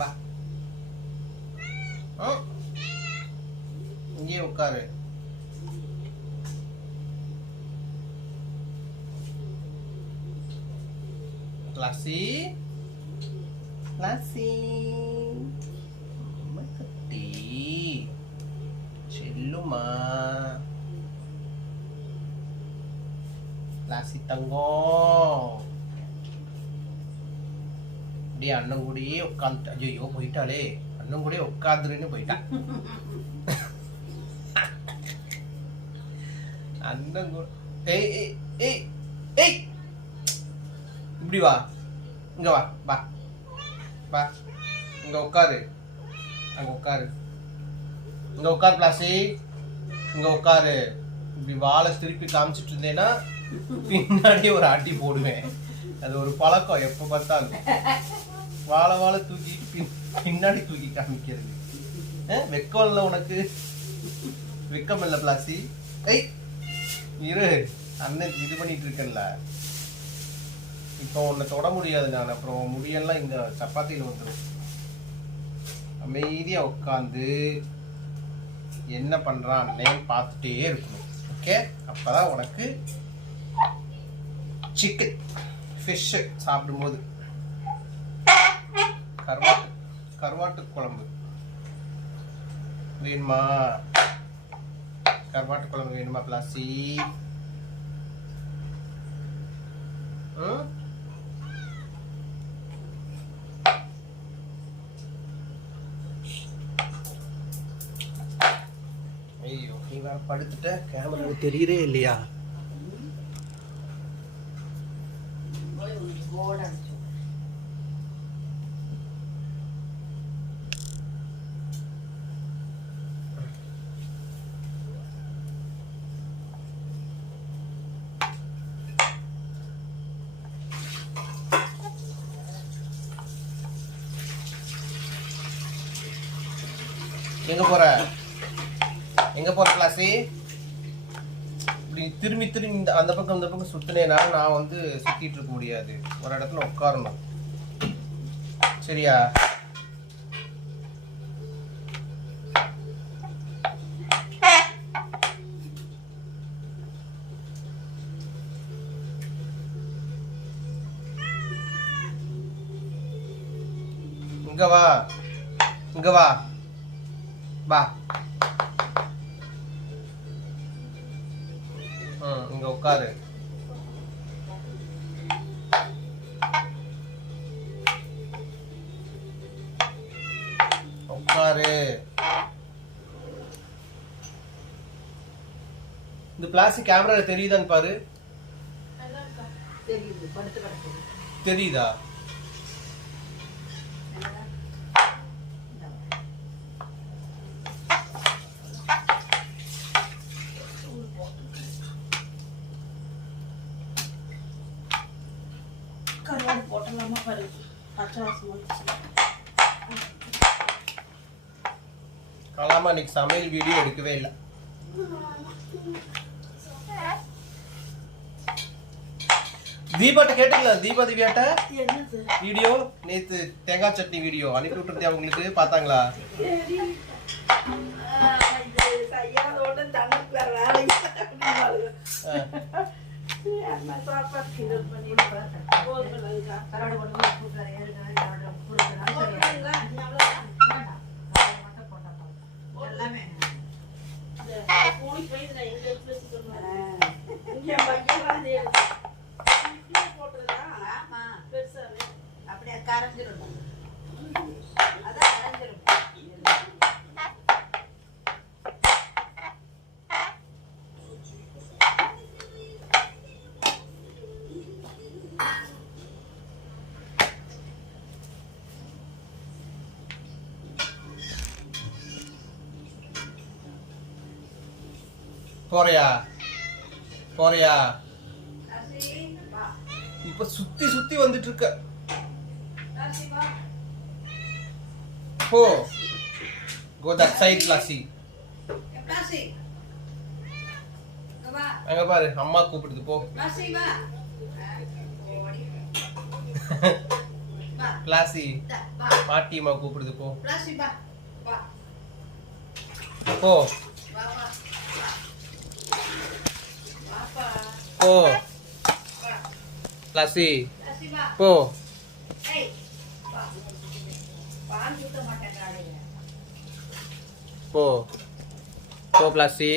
வா. இங்கே உட்காரு. லாசி லாசி குட்டி செல்லுமா லாசி தங்கம். அப்படியே அண்ணன் கூடயே உட்காந்து. ஐயோ போயிட்டாலே, அண்ணன் கூட உட்காந்துருன்னு போயிட்டான். அண்ணன் கூட ஏய் ஏய் ஏய் ஏய் இப்படி வா, இங்க வா வா வா, இங்க உட்காரு, அங்க உட்காரு, இங்க உட்காரு பிளாசி, இங்க உட்காரு. இப்படி வாழை திருப்பி காமிச்சிட்டு இருந்தேன்னா பின்னாடி ஒரு அடி போடுவேன். அது ஒரு பழக்கம், எப்ப பார்த்தாலும் வாழை தூக்கிட்டு பின்னாடி தூக்கி காமிக்கிறது. வெக்கம் இல்லை உனக்கு? வெக்கம் இல்லை பிளாசி? ஐ இரு, அண்ணன் இது பண்ணிட்டு இருக்கேன்ல. இப்போ உன்னை தொட முடியாது நான், அப்புறம் முடியெல்லாம் இந்த சப்பாத்தியில் வந்துடும். அமைதியா உட்காந்து என்ன பண்றான் அண்ணன் பார்த்துட்டே இருக்கணும். ஓகே, அப்பதான் உனக்கு சிக்கன் ஃபிஷ் சாப்பிடும்போது கருவாட்டு குழம்பு வேணுமா? கருவாட்டு குழம்பு வேணுமா பிளாசி? ஐயோ, நீ வேற படுத்துட்ட, கேமரா தெரியறே இல்லையா? எங்க போற கிளாஸி? இப்படி திரும்பி அந்த பக்கம் சுத்தினேனா நான் வந்து சுத்திட்டு இருக்க முடியாது. ஒரு இடத்துல உட்காரணும், சரியா? இங்க வா, இங்க வா வா. இங்க உட்காரு. உட்காரு. இந்த பிளாஸ்டிக் கேமரால தெரியுதான்னு பாரு. தெரியுதா? கலாமா இன்னைக்கு சமையல் வீடியோ எடுக்கவே இல்லை. தீபாட்ட கேட்டீங்களா? தீபா திவ்யாட்ட வீடியோ நேத்து தேங்காய் சட்னி வீடியோ அனுப்பி விட்டுருந்தேன். அவங்களுக்கு பார்த்தாங்களா? போறியா? இப்ப சுத்தி வந்துட்டு இருக்க. போ, go that side Lassi. அங்க பாரு, அம்மா கூப்பிடுது, போ. கிளாசி பாட்டியம்மா கூப்பிடுது போ போ போ கிளாசி போ போ போ கிளாசி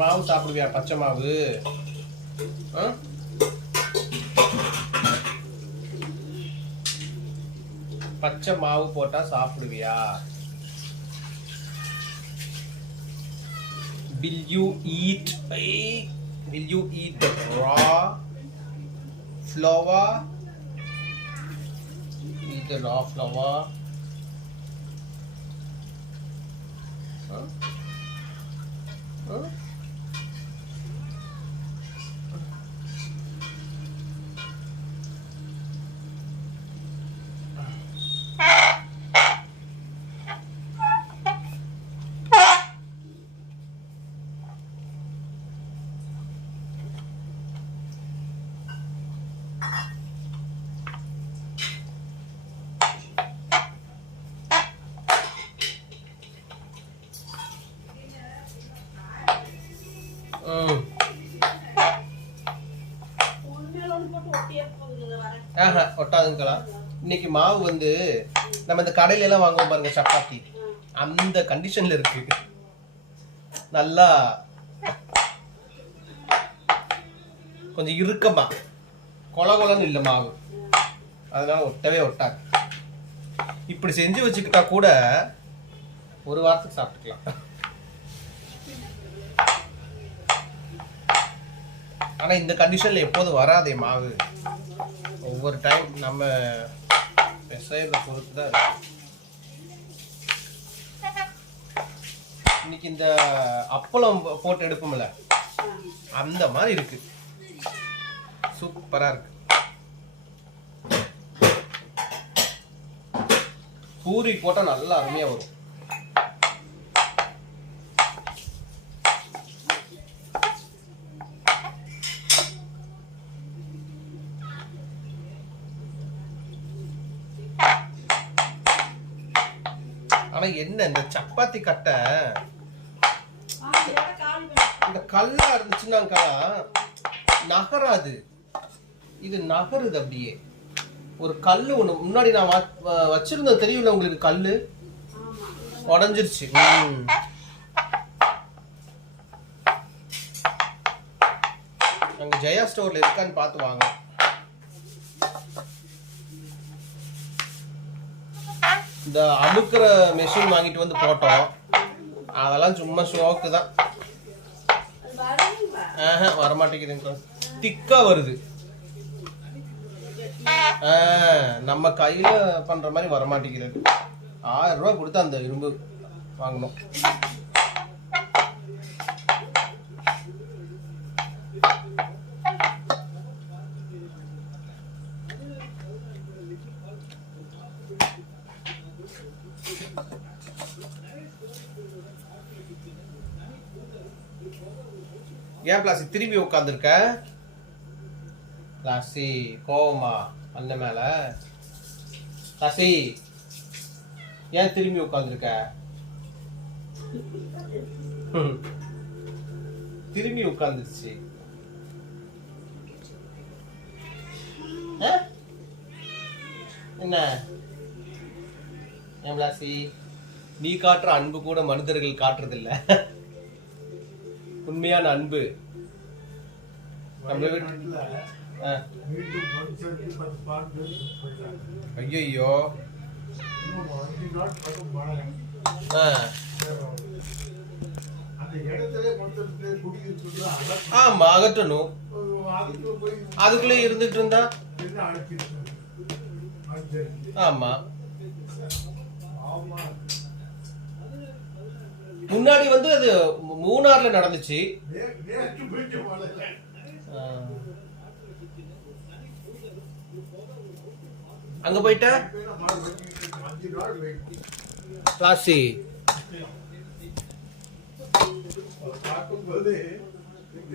மாவு சாப்பிடுவியா? பச்சை மாவு பச்சை மாவு போட்டா சாப்பிடுவியா? Will you eat the raw flour? Eat the raw flour? Huh? Huh? ஒட்டாதுங்களா? இன்னைக்கு மாவு வந்து நம்ம இந்த கடையில எல்லாம் வாங்குவோம் பாருங்க சப்பாத்தி, அந்த கண்டிஷன்ல இருக்கு. நல்லா கொஞ்சம் இறுக்கமா கொலகொலன்னு இல்ல மாவு, அதனால ஒட்டவே ஒட்டாது. இப்படி செஞ்சு வச்சுக்கிட்டா கூட ஒரு வாரத்துக்கு சாப்பிட்டுக்கலாம். ஆனா இந்த கண்டிஷன்ல எப்போதும் வராதே மாவு, ஒவ்வொரு டைம் நம்ம பிசைறத பொறுத்து தான் இருக்கு. இன்னைக்கு இந்த அப்பளம் போட்டு எடுப்போம்ல, அந்த மாதிரி இருக்கு, சூப்பரா இருக்கு. பூரி போட்டா நல்லா அருமையா வரும். ஆனா என்ன இந்த சப்பாத்தி கட்டை இந்த கல்லா இருந்துச்சுன்னாக்கா நகராது, இது நகருது அப்படியே. ஒரு கல்லு ஒண்ணு முன்னாடி நான் வச்சிருந்தது தெரியும்ல உங்களுக்கு, கல்லு உடஞ்சிருச்சு. அங்க ஜெயா ஸ்டோர்ல இருக்கான்னு பார்த்து வாங்க. இந்த அமுக்குற மெஷின் வாங்கிட்டு வந்து போட்டோம், அதெல்லாம் சும்மா ஷோக்கு தான். வரமாட்டேங்குதுங்க, திக்கா வருது. நம்ம கையில பண்ற மாதிரி வரமாட்டேங்கிறது. 1000 ரூபாய் கொடுத்து அந்த இரும்பு வாங்கணும். ஏன் பிளாசி திரும்பி உட்காந்துருக்க? பிளாசி கோவமா அந்த மேல? பிளாசி ஏன் திரும்பி உட்காந்துருக்க? திரும்பி உட்காந்துருச்சு. என்ன ஏன் பிளாசி, நீ காட்டுற அன்பு கூட மனிதர்கள் காட்டுறது இல்ல. உண்மையான அன்பு ஐயோ ஆ அந்த இடத்துல மொத்தத்துல குடியிருப்புல ஆமா அகற்றணும். அதுக்குள்ள போய் அதுக்குள்ளே இருந்துட்டு இருந்தா என்ன அழைச்சிட்டு அது ஆமா. ஆமா முன்னாடி வந்து அது மூணார்ல நடந்துச்சு. நேற்று போயிட்டு வரல ஆ. அங்க போயிட்ட 5 நாள் வெயிட் ராசி பார்க்கும்போது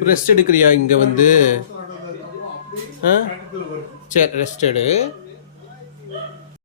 ரெஸ்ட் எடுக்கிறியா இங்க வந்து? நடந்ததுக்கப்புறம் அப்படியே ஆ? கணக்குல வரும் சரி ரெஸ்ட் எடு.